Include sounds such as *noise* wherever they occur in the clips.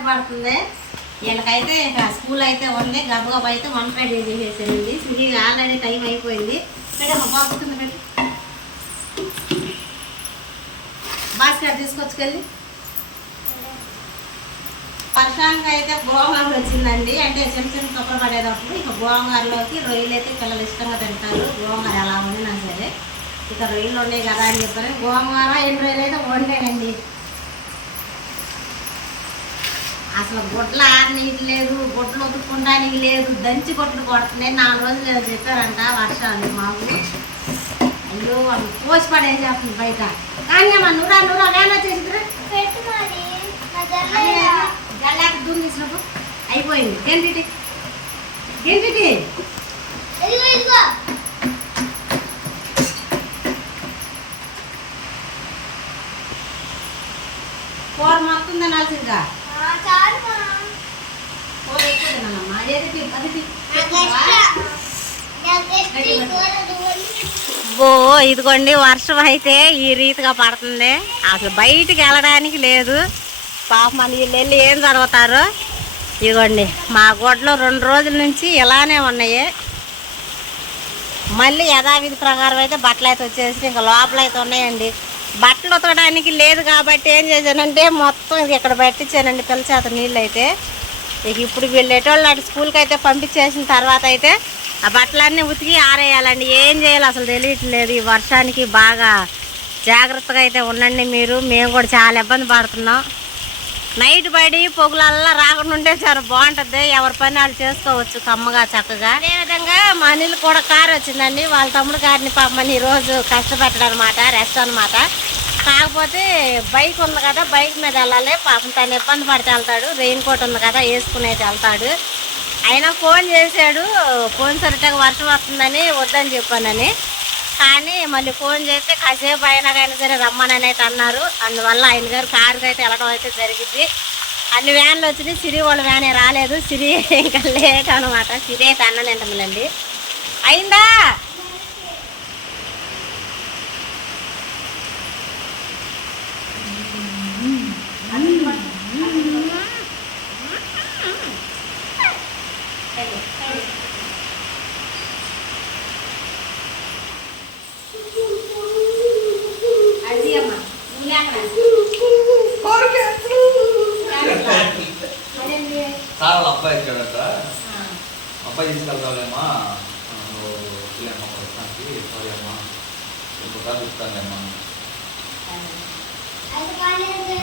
చల్లారినాక పడుతుంది. వీళ్ళకైతే ఇంకా స్కూల్ అయితే ఉంది. గబగబ అయితే వంట రెడీ చేసేసానండి ఇది ఆల్రెడీ టైం అయిపోయింది. పెట్టమ్మా బాగుంటుంది పెట్టి. బాస్కెట్ తీసుకొచ్చుకెళ్ళి. వర్షానికి అయితే గోంగారు వచ్చిందండి. అంటే చిన్న చిన్న తొక్కలు పడేటప్పుడు ఇక గోంగారులోకి రొయ్యలు అయితే పిల్లలు ఇష్టంగా తింటారు. గోంగారు ఎలా వండినా సరే. ఇక రొయ్యలు ఉన్నాయి కదా అని చెప్పారు. గోంగార ఎన్ని రొయ్యలు అయితే వండానండి అసలు గుడ్ల నీటి లేదు గుడ్లు ఉతుక్కుంటానికి లేదు దంచి కొట్లు కొడుతున్నాయి. నాలుగు రోజులు చెప్పారంట వర్షాలు మాకు. అయ్యో అవి పోసి పడేసేస్తుంది బయట. కానీ అమ్మ నూరా నూరా వేనా జల్లెడ. జల్లాక దూరం అయిపోయింది. గెంటిటి గెంటిటి కూర మొత్తం తినాల్సిందిగా ఆ, చాలు మా. కూర ఎక్కువ తినాలమ్మా ఓ ఇదిగోండి వర్షం అయితే ఈ రీతిగా పడుతుంది. అసలు బయటికి వెళ్ళడానికి లేదు. పాప మన వీళ్ళు వెళ్ళి ఏం చదువుతారు? ఇదిగోండి మా గొడ్లో రెండు రోజుల నుంచి ఇలానే ఉన్నాయి. మళ్ళీ యథావిధి ప్రకారం అయితే బట్టలు అయితే వచ్చేసి ఇంకా లోపల అయితే ఉన్నాయండి. బట్టలు ఉతకడానికి లేదు కాబట్టి ఏం చేశానంటే మొత్తం ఇక్కడ పెట్టించానండి పిల్ల చేత నీళ్ళు అయితే. ఇక ఇప్పుడు వెళ్ళేటోళ్ళు అటు స్కూల్కి అయితే పంపించేసిన తర్వాత అయితే ఆ బట్టలన్నీ ఉతికి ఆరేయాలండి. ఏం చేయాలి అసలు తెలియట్లేదు. ఈ వర్షానికి బాగా జాగ్రత్తగా అయితే ఉండండి మీరు. మేము కూడా చాలా ఇబ్బంది పడుతున్నాం. నైట్ పడి పొగులల్లా రాకుండా ఉంటే చాలా బాగుంటుంది. ఎవరి పని వాళ్ళు చేసుకోవచ్చు కమ్మగా చక్కగా. అదేవిధంగా మా అనిల్ కూడా కారు వచ్చిందండి. వాళ్ళ తమ్ముడు గారిని పాపమని ఈరోజు కష్టపెట్టడం అనమాట రెస్ట్ అనమాట. కాకపోతే బైక్ ఉంది కదా బైక్ మీద వెళ్ళాలి. పాపం తను ఇబ్బంది పడితే వెళ్తాడు. రెయిన్ కోట్ ఉంది కదా వేసుకునేది వెళ్తాడు. అయినా ఫోన్ చేశాడు. ఫోన్ సరిగ్గా వర్షం వస్తుందని వద్దని చెప్పానని. కానీ మళ్ళీ ఫోన్ చేస్తే కాసేపు అయినాకైనా సరే రమ్మనని అయితే అన్నారు. అందువల్ల ఆయన గారు కారుకి అయితే వెళ్ళడం అయితే జరిగింది. అన్ని వ్యాన్లు వచ్చినాయి. సిరి వాళ్ళ వ్యానే రాలేదు. సిరి ఇంకా లేట్ అనమాట సిరి అయితే అన్ననింటములండి అయిందా అది అమ్మా నువ్వు లేకరా అదేంటి? సార్ వాళ్ళ అబ్బాయి ఇచ్చాడట ఆ. అబ్బాయి తీసుకెళ్తావులేమ్మా లేమ్మా ప్రస్తుతానికి సారీ అమ్మా. అది కాలేదు.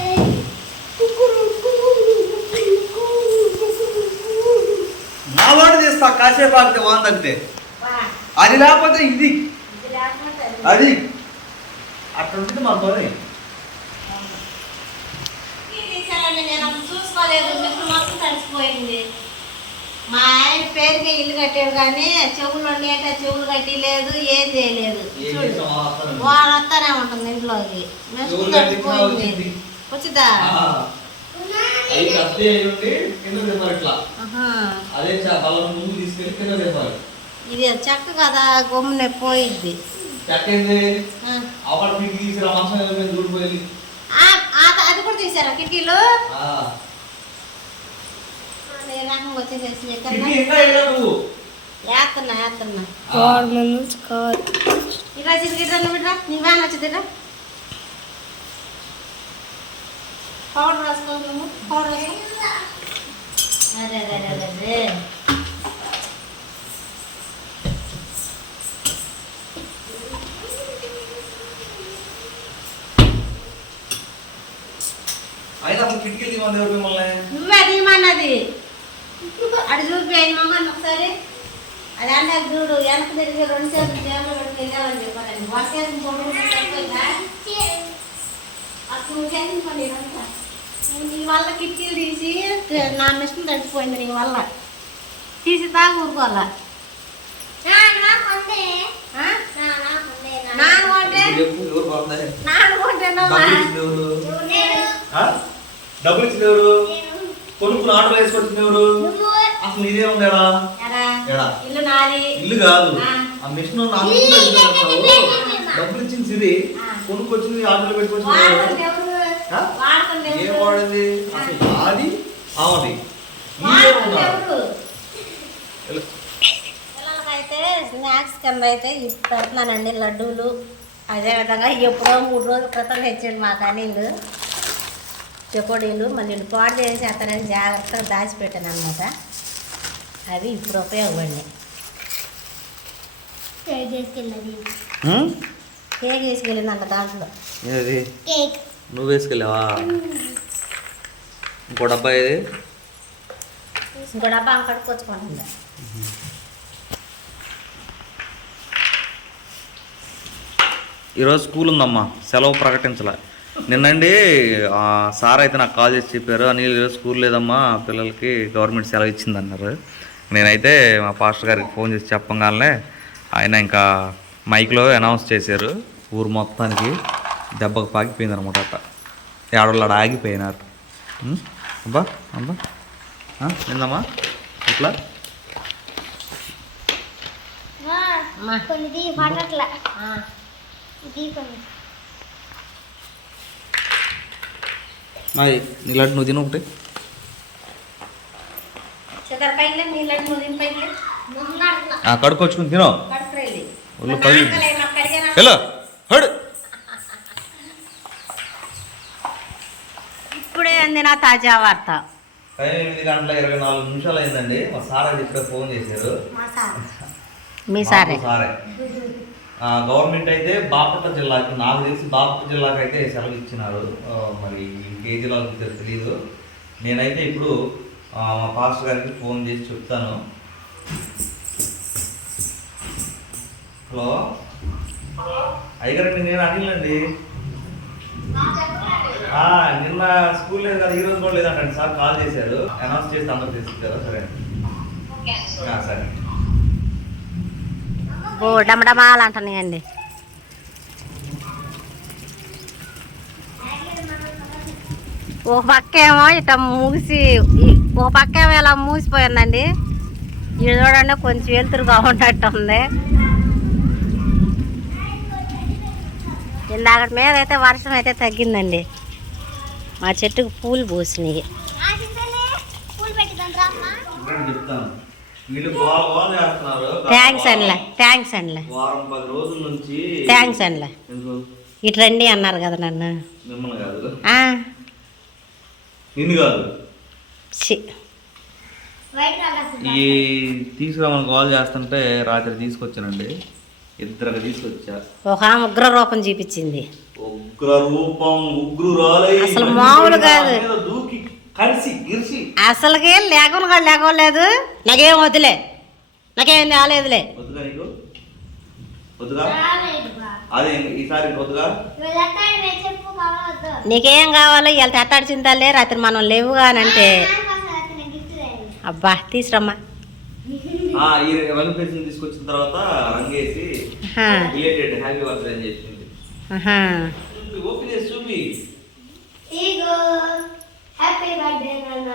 నా వాడు చేస్తా కాసేపు ఆగితే వాందంటే. బా, అది లేకపోతే ఇది. అది. అట్లా ఉంటుంది మా పని చూసుకోలేదు తడిసిపోయింది. మా ఆయన పేరుకి ఇల్లు కట్టాడు కానీ చెవులు ఉండేట చెవులు కట్టి లేదు ఏం చేయలేదు చూడు. వాడు వస్తానే ఉంటుంది. ఇంట్లోకి. తడిసిపోయింది వచ్చింది. ఇది చెక్క కదా గమ్మున పోయిద్ది. ఆ- అది కూడా తీసారా కిటికీలు? ఏ రకంగా వచ్చేసేసి వెళ్ళా నువ్వు. వేస్తున్నా వేస్తున్నా ఆ, ఇలా చిరిగిట్రా నువ్వు ఇట్రా నీ వ్యాన్ వచ్చిందిరా పౌడర్ రాసుకో నువ్వు పౌడర్ రాసుకో. అరే అరే అరే అరే అయినా కిటికీలు తీయమని ఎవరు మిమ్మల్ని? నువ్వే తీయమన్నది. అటు చూపి అయిన మగని ఒకసారి. అది అంటే చూడు వెనక తిరిగి రెండు చేతులు జేబులో పెట్టుకు వెళ్ళాలని చెప్పారండి వర్ష చేసిన ఫోటో సరిపోయిందా? అసలు నువ్వు చేసిన పని ఇదంతా. నీ వల్ల కిటికీలు తీసి నా మిషన్ తడిచిపోయింది నీ వల్ల. తీసి తాగు ఊరుకోవాలా? డబ్బులు ఎవరు? కొనుక్కుని ఆర్డర్ వేసుకొచ్చింది ఎవరు. అసలు ఎరా? ఎడా? ఇల్లు నాది. ఇల్లు కాదు. ఆ. మిషన్ డబ్బులు ఇచ్చింది సిరి కొనుక్కొచ్చింది ఆటోలో పెట్టుకొచ్చింది ఏం? వాడింది? అసలు నాది ఆమెది. నీదే వాడుతుంది ఉన్నా ఎవరు? పిల్లలకైతే స్నాక్స్ కింద అయితే ఇది పెడుతున్నానండి లడ్డూలు అదేవిధంగా ఎప్పుడో మూడు రోజుల క్రితం తెచ్చాడు మా కనీళ్ళు చెకోడీలు మళ్ళీ పాడు చేసేస్తారని జాగ్రత్తగా దాచిపెట్టాను అనమాట అవి ఇప్పుడు ఉపయోగపడినాయి. కేక్ తీసుకెళ్ళిందంట దాంట్లో. ఏది? కేక్. నువ్వు వేసుకెళ్ళావా ఇంకో డబ్బా ఏది? ఇంకో డబ్బా కడుక్కొచ్చుకుంటుంది ఈరోజు స్కూల్ ఉందమ్మా. సెలవు ప్రకటించలే. నిన్నండి ఆ, సార్ అయితే నాకు కాల్ చేసి చెప్పారు అనిల్ స్కూల్ లేదమ్మా పిల్లలకి గవర్నమెంట్ సెలవు ఇచ్చింది అన్నారు నేనైతే మా పాస్టర్ గారికి ఫోన్ చేసి చెప్పగానే ఆయన ఇంకా మైక్లో అనౌన్స్ చేశారు ఊరు మొత్తానికి దెబ్బకు పాకిపోయింది అనమాట అట్ట ఏడోళ్ళు ఆడ ఆగిపోయినారు? అబ్బా అబ్బా. ఆ, ఏందమ్మా? ఇట్లా? అమ్మా. కొన్ని దీ పడట్ల ఆ, దీ కొన్ని మరి నీ లడ్డు నువ్వు తిను ఒకటి. కడుక్కొచ్చుకుని తిను ఒళ్ళు పగిలి హలో హడు. ఇప్పుడే అందిన తాజా వార్త. ఎనిమిది గంటల ఇరవై నాలుగు నిమిషాలు అయిందండి. మా సార్ అది ఇప్పుడే ఫోన్ చేశారు. మీ సారే. సారే. గవర్నమెంట్ అయితే బాపట్ల జిల్లాకి నాకు తెలిసి బాపట్ల జిల్లాకి అయితే సెలవు ఇచ్చినారు. మరి ఇంకే జిల్లాకు తె- తెలీదు. నేనైతే ఇప్పుడు మా పాస్టర్ గారికి ఫోన్ చేసి చెప్తాను. హలో? అయ్యగారండి నేను అడిగినండి నిన్న స్కూల్ లేదు కదా ఈ రోజు కూడా లేదంటండి సార్ కాల్ చేశారు. అనౌన్స్ చేసి అందరు తీసుకుంటారా సరే ఆ, సరే. ఓ డమడమాలు అంటున్నాయండి ఒక పక్క ఏమో ఇట్లా మూసి ఒక పక్క ఏమో ఇలా మూసిపోయిందండి. ఇది చూడండి కొంచెం వెలుతురుగా ఉన్నట్టు ఉంది ఇందాక మీద అయితే వర్షం అయితే తగ్గిందండి. మా చెట్టుకు పూలు పూసినాయి. వీళ్ళు గోల గోల చేస్తున్నారు. థ్యాంక్స్ అండిలే థ్యాంక్స్ అండిలే వారం పది రోజుల నుంచి థ్యాంక్స్ అండిలే ఎందుకు? ఇటు రండి అన్నారు కదా నన్ను. మిమ్మల్ని కాదు. నిన్ను ఈ తీసుకురామని కాల్ చేస్తుంటే రాత్రి తీసుకొచ్చానండి. ఇద్దరికి తీసుకొచ్చా. ఒక ఆమె ఉగ్ర రూపం చూపించింది. ఉగ్ర రూపం ఉగ్రు రాలై అసలు మామూలు కాదు. దూకి. కలిసి గిరిసి. అసలుకి లేకుండా కూడా లేకలేదు నాకేం వద్దులే. నాకేం రాలేదులే. వద్దుగా నీకు? వద్దుగా? అదే ఈసారి వద్దుగా? కావాలో? ఇవాళ తెట్టాడి చింతాలే రాత్రి మనం లేవుగా అని అంటే అబ్బా తీసురమ్మా. ఆ, ఈ వన్ పేజీని తీసుకొచ్చిన తర్వాత రంగేసి రిలేటెడ్ హ్యాపీ బర్త్డే అని చెప్పింది ఓపెన్ చేసి చూపి. హ్యాపీ బర్త్డే నాన్న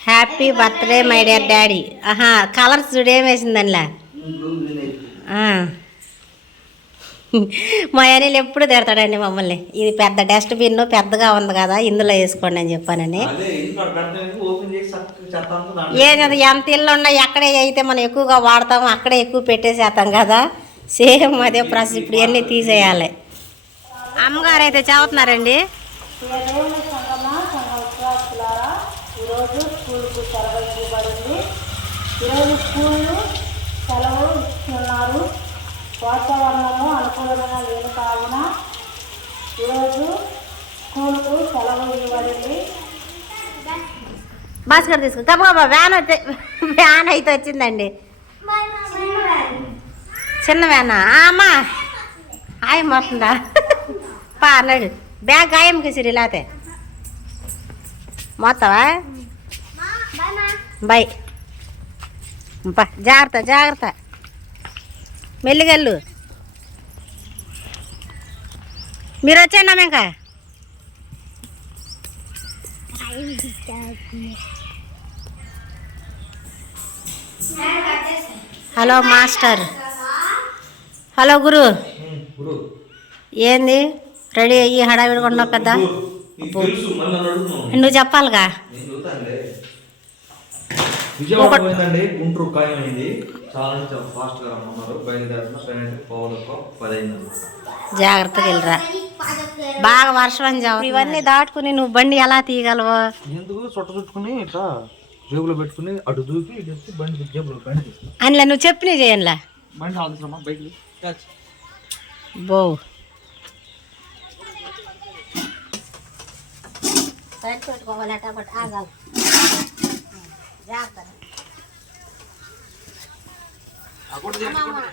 happy birthday my dear daddy ఆహా కలర్స్ చూడేం వేసిందనిలా. *laughs* మా అనిల్ ఎప్పుడు తిడతాడండి మమ్మల్ని. ఇది పెద్ద డస్ట్బిన్ పెద్దగా ఉంది కదా ఇందులో వేసుకోండి అని చెప్పానని. అదే ఇంట్లో పెడతాం ఓపెన్ చేసి చక్కగా చెత్త అంతా దాంట్లో ఏం కదా ఎంత ఇల్లు ఉన్నాయి ఎక్కడే అయితే మనం ఎక్కువగా వాడతాం అక్కడే ఎక్కువ పెట్టేసేస్తాం కదా. సేమ్ అదే ప్రాసెస్ ఇప్పుడు ఇవన్నీ తీసేయాలి. అమ్మగారు అయితే చదువుతున్నారండి ఈరోజు స్కూల్కు సెలవు ఇవ్వబడింది. ఈరోజు స్కూళ్ళు సెలవు ఇస్తున్నారు. వాతావరణము అనుకూలంగా లేని కావున ఈరోజు స్కూల్కు సెలవు ఇవ్వబడింది. భాస్కర్ తీసుకో గబగబా వ్యాన్ వచ్చే వ్యాన్ అయితే వచ్చిందండి. చిన్న వ్యానా? అమ్మా. ఆయం వస్తుందా పా అన్నాడు. బ్యాగ్ గాయంకి సిరి లేతే మొత్తవా బై. పా జాగ్రత్త జాగ్రత్త. మెల్లిగెళ్ళు. మీరు వచ్చేయండి ఇంకా. Hello master. హలో గురు. ఏంది? రెడీ అయ్యి హడావిడిగా ఉండవు అడుగుతున్నావు నువ్వు చెప్పాలిగా? చాలా రమ్మన్నారు. బయలుదేరుతున్న ట్రైన్ అయితే పోవలకు జాగ్రత్తగా వెళ్ళరా. బాగా వర్షం అని చావు ఇవన్నీ దాటుకుని నువ్వు బండి ఎలా తీయగలవు? ఎందుకు? చుట్ట చుట్టుకుని ఇట్లా జేబులో పెట్టుకుని అటు దూకి ఇటు వచ్చి బండి జేబులో బండి తీసి అందులో నువ్వు చెప్పినవి చేయండిలా బండి ఆలోచనమ్మా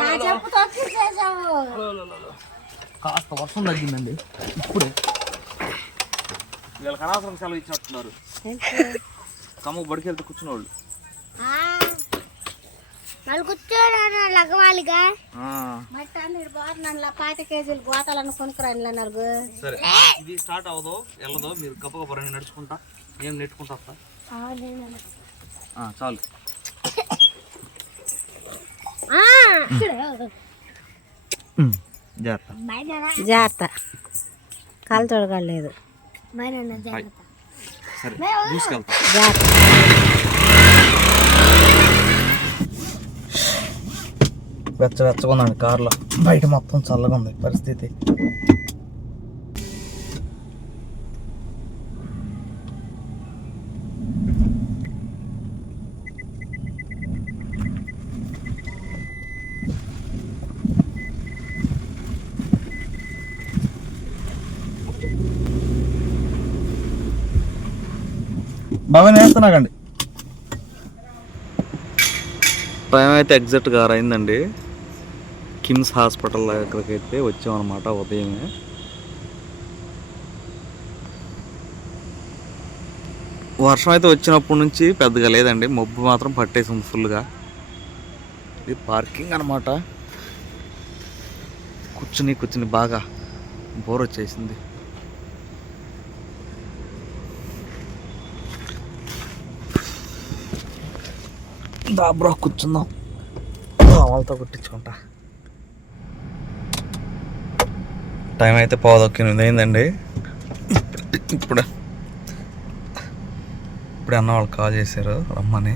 బైక్లు క్యాచ్ బో కాస్త వర్షం తగ్గిందండి ఇప్పుడే. వీళ్ళకి అనవసరం సెలవు ఇచ్చినట్టున్నారు. కమ్మ బడికెళ్తే కూర్చున్న వాళ్ళు వాళ్ళు కూర్చోడా లగవాలిగా. పాతి కేజీలు గోతాలను కొనుక్కురాని నలుగు. సరే ఇది స్టార్ట్ అవ్వదు వెళ్ళదు మీరు గప్ప గప్ప రండి నడుచుకుంటా. ఏం నెట్టుకుంటా వస్తా చాలు. జాగ్రత్త. జాగ్రత్త. కాలు దూసుకెళ్తా. జాగ్రత్త. వెచ్చ వెచ్చగా కార్లో. బయట మొత్తం చల్లగా ఉంది పరిస్థితి. బాగా నేస్తున్నాకండి టైం అయితే ఎగ్జాక్ట్ కారు అయిందండి కిమ్స్ హాస్పిటల్ దగ్గరికి అయితే వచ్చామన్నమాట ఉదయమే. వర్షం అయితే వచ్చినప్పటి నుంచి పెద్దగా లేదండి. మబ్బు మాత్రం పట్టేసింది ఫుల్గా ఇది పార్కింగ్ అనమాట కూర్చుని కూర్చుని బాగా బోర్ వచ్చేసింది. దాబ్రా కూర్చుందాం. వాళ్ళతో కుట్టించుకుంటా. టైం అయితే పోదొక్క ఎనిమిది అయిందండి. ఇప్పుడు. ఇప్పుడు అన్న వాళ్ళు కాల్ చేశారు రమ్మని.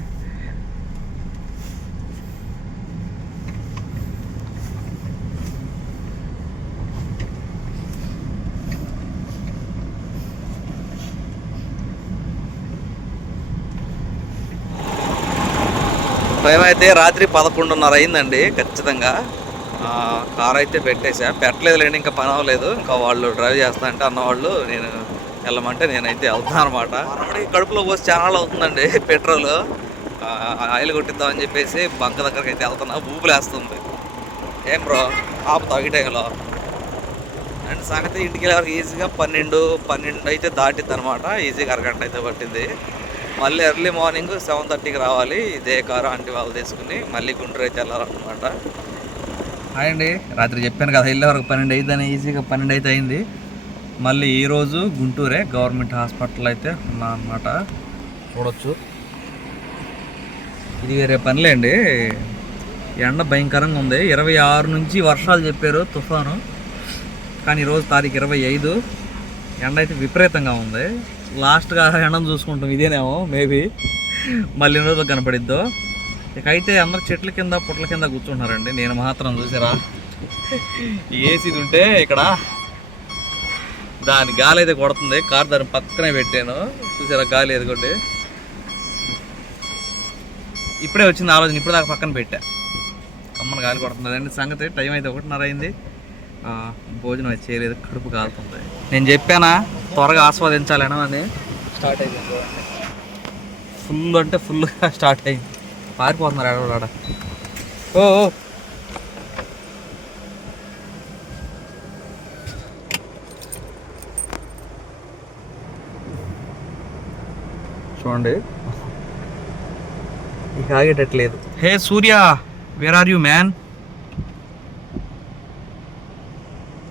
టైం అయితే రాత్రి పదకొండున్నర అయిందండి ఖచ్చితంగా. కార్ అయితే పెట్టేసా పెట్టలేదు లేండి ఇంకా పని అవ్వలేదు. ఇంకా వాళ్ళు డ్రైవ్ చేస్తా అంటే అన్నవాళ్ళు నేను వెళ్ళమంటే నేనైతే వెళ్తాను అనమాట కడుపులో పోసి చాలా అవుతుందండి *laughs* పెట్రోల్. ఆయిల్ కొట్టిద్దామని చెప్పేసి బంక దగ్గరికి అయితే వెళ్తున్నా ఊపులేస్తుంది ఏం బ్రో? ఆపుతావు ఈ టైంలో. అండ్ సంగతి ఇంటికి వెళ్ళే వరకు ఈజీగా పన్నెండు పన్నెండు అయితే దాటిద్ది అనమాట ఈజీగా అరగంట అయితే పట్టింది మళ్ళీ ఎర్లీ మార్నింగ్ సెవెన్ థర్టీకి రావాలి. ఇదే కారు ఆంటీ వాళ్ళు తీసుకుని మళ్ళీ గుంటూరు అయితే వెళ్ళాలన్నమాట. హాయ్ అండి. రాత్రి చెప్పాను కదా వెళ్ళే వరకు పన్నెండు అయిందని ఈజీగా పన్నెండు అయితే అయింది. మళ్ళీ ఈరోజు గుంటూరే గవర్నమెంట్ హాస్పిటల్ అయితే ఉన్నా అనమాట చూడొచ్చు. ఇది వేరే పనిలేండి ఎండ భయంకరంగా ఉంది. ఇరవై ఆరు నుంచి వర్షాలు చెప్పారు తుఫాను. కానీ ఈరోజు తారీఖు ఇరవై ఐదు. ఎండ అయితే విపరీతంగా ఉంది. లాస్ట్గా ఎండను చూసుకుంటాం ఇదేనేమో మేబీ మళ్ళీ ఎన్ని రోజులు కనపడిద్దో. ఇక అయితే అందరు చెట్ల కింద పుట్ల కింద కూర్చుంటున్నారండి. నేను మాత్రం చూసారా? ఏసీ ఉంటే ఇక్కడ దాని గాలి అయితే కొడుతుంది. కార్ దాని పక్కనే పెట్టాను. చూసారా గాలి ఎదుగుండి ఇప్పుడే వచ్చింది ఆలోచన. ఇప్పుడు దాకా పక్కన పెట్టా. కమ్మన గాలి కొడుతుంది. అండి సంగతి. టైం అయితే ఒకటిన్నర అయింది. భోజనం అయితే చేయలేదు. కడుపు కాలుతుంది. నేను చెప్పానా? త్వరగా ఆస్వాదించాలేనా అని స్టార్ట్ అయిపోయింది ఫుల్ అంటే ఫుల్గా స్టార్ట్ అయింది. పారిపోతున్నారు ఆడ ఓ ఓ. చూడండి ఇక ఆగేటట్లేదు hey Surya where are you man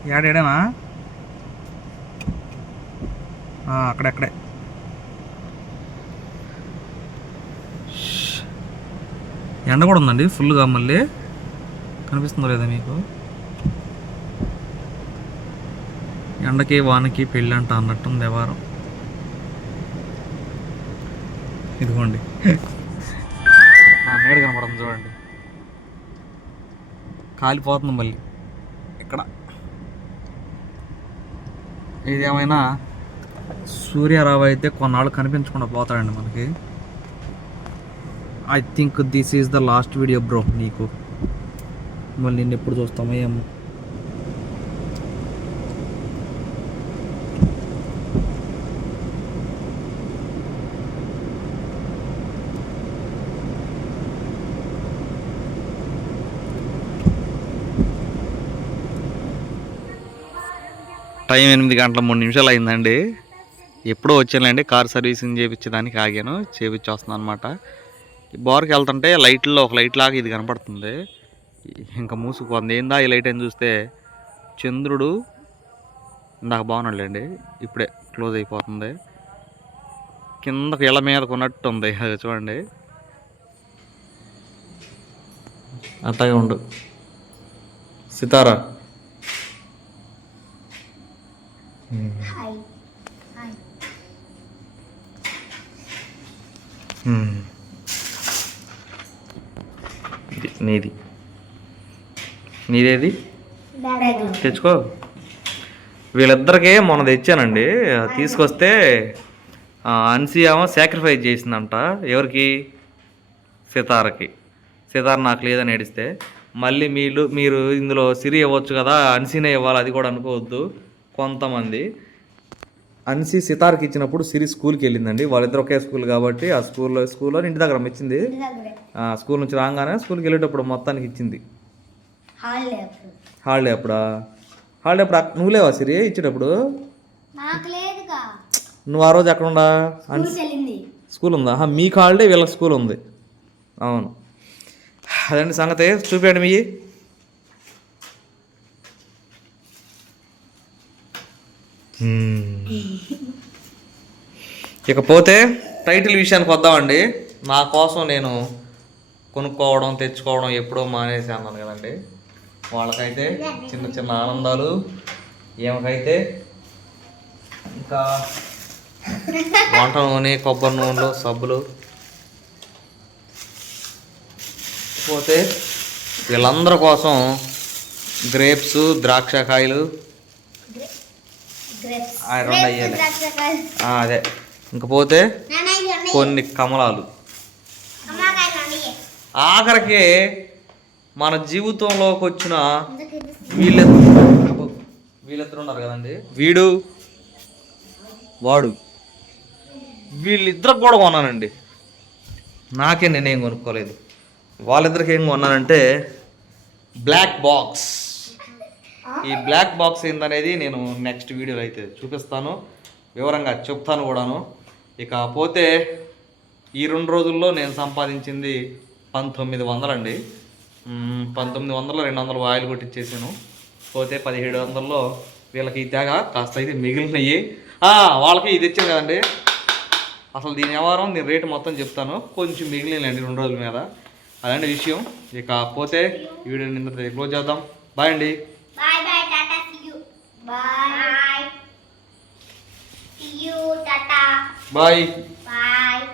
ఏడేడేనా అక్కడక్కడే ఎండ కూడా ఉందండి ఫుల్గా మళ్ళీ. కనిపిస్తుందో లేదా మీకు? ఎండకి వానకి పెళ్ళి అంట అన్నట్టుంది వ్యవహారం. ఇదిగోండి. నా కనపడుతుంది చూడండి. కాలిపోతుంది మళ్ళీ. ఇక్కడ. ఇదేమైనా సూర్యరావు అయితే కొన్నాళ్ళు కనిపించకుండా పోతాడండి మనకి. I think this is the last video bro నీకు. మళ్ళీ నేను ఎప్పుడు చూస్తామో ఏమో. టైం ఎనిమిది గంటల మూడు నిమిషాలు అయిందండి. ఎప్పుడో వచ్చానులేండి కార్ సర్వీసింగ్ చేయించడానికి ఆగాను చేపించి వస్తున్నాను అనమాట బార్కి వెళ్తుంటే లైట్లో ఒక లైట్ లాగా ఇది కనపడుతుంది. ఇంకా మూసుకుపోతుంది. ఏందా ఈ లైట్ అని చూస్తే చంద్రుడు. ఇందాక బాగున్నాడులేండి. ఇప్పుడే క్లోజ్ అయిపోతుంది. కిందకు ఇళ్ళ మీద కొన్నట్టు ఉంది. అది చూడండి. అట్లాగే ఉండు. సితారా. హాయ్. హాయ్. మ్మ్. ఇది నీది. నీదేది? తెచ్చుకో. వీళ్ళిద్దరికీ మొన్న తెచ్చానండి. తీసుకొస్తే ఆ, అన్సి ఏమో సాక్రిఫైస్ చేసిందంట ఎవరికి? సితారకి. సితార నాకు లేదని ఏడిస్తే మళ్ళీ మీరు మీరు ఇందులో సిరి ఇవ్వచ్చు కదా అన్సీనే ఇవ్వాలి అది కూడా అనుకోవద్దు. కొంతమంది. అన్సి సితార్కి ఇచ్చినప్పుడు సిరి స్కూల్కి వెళ్ళిందండి. వాళ్ళిద్దరు ఒకే స్కూల్ కాబట్టి ఆ స్కూల్లో స్కూల్లో ఇంటి దగ్గర ఇచ్చింది స్కూల్ నుంచి రాగానే స్కూల్కి వెళ్ళేటప్పుడు మొత్తానికి ఇచ్చింది. హాలిడే అప్పుడు. హాలిడే అప్పుడా? నువ్వు లేవా సిరి ఇచ్చేటప్పుడు? నువ్వు ఆ రోజు ఎక్కడ ఉండా స్కూల్ ఉందా? మీకు హాలిడే వీళ్ళకి స్కూల్ ఉంది. అవును. అదండి సంగతి. చూపించండి మీ. ఇకపోతే టైటిల్ విషయానికి వద్దామండి. నా కోసం నేను కొనుక్కోవడం తెచ్చుకోవడం ఎప్పుడో మానేసి అన్నాను కదండి. వాళ్ళకైతే చిన్న చిన్న ఆనందాలు ఏమకైతే ఇంకా వంట నూనె కొబ్బరి నూనెలు సబ్బులు. పోతే వీళ్ళందరి కోసం గ్రేప్స్ ద్రాక్షకాయలు రెండు అయ్యాలి అదే. ఇంక పోతే నాన్న ఇవి ఉన్నాయి కొన్ని కమలాలు. ఆఖరికి మన జీవితంలోకి వచ్చిన వీళ్ళిద్దరు వీళ్ళిద్దరు ఉన్నారు కదండి? వీడు వాడు. వీళ్ళిద్దరికి కూడా కొన్నానండి. నాకే నేనేం కొనుక్కోలేదు. వాళ్ళిద్దరికి ఏం కొన్నానంటే బ్లాక్ బాక్స్ ఈ బ్లాక్ బాక్స్ ఏందనేది నేను నెక్స్ట్ వీడియోలో అయితే చూపిస్తాను. వివరంగా చెప్తాను కూడాను. ఇక పోతే ఈ రెండు రోజుల్లో నేను సంపాదించింది పంతొమ్మిది వందలండి. పంతొమ్మిది వందలు రెండు వందలు ఆయిల్ కొట్టించేసాను పోతే పదిహేడు వందల్లో వీళ్ళకి ఈ కాస్త అయితే మిగిలినవి వాళ్ళకి ఇది ఇచ్చాను కదండి. అసలు దీని వ్యవహారం నేను రేటు మొత్తం చెప్తాను. కొంచెం మిగిలినండి రెండు రోజుల మీద. అలాంటి విషయం. ఇక పోతే ఈ వీడియోని ఇంత క్లోజ్ చేద్దాం. బాయ్ అండి. Bye bye, Tata. See you. Bye. Bye. See you, Tata. Bye. Bye.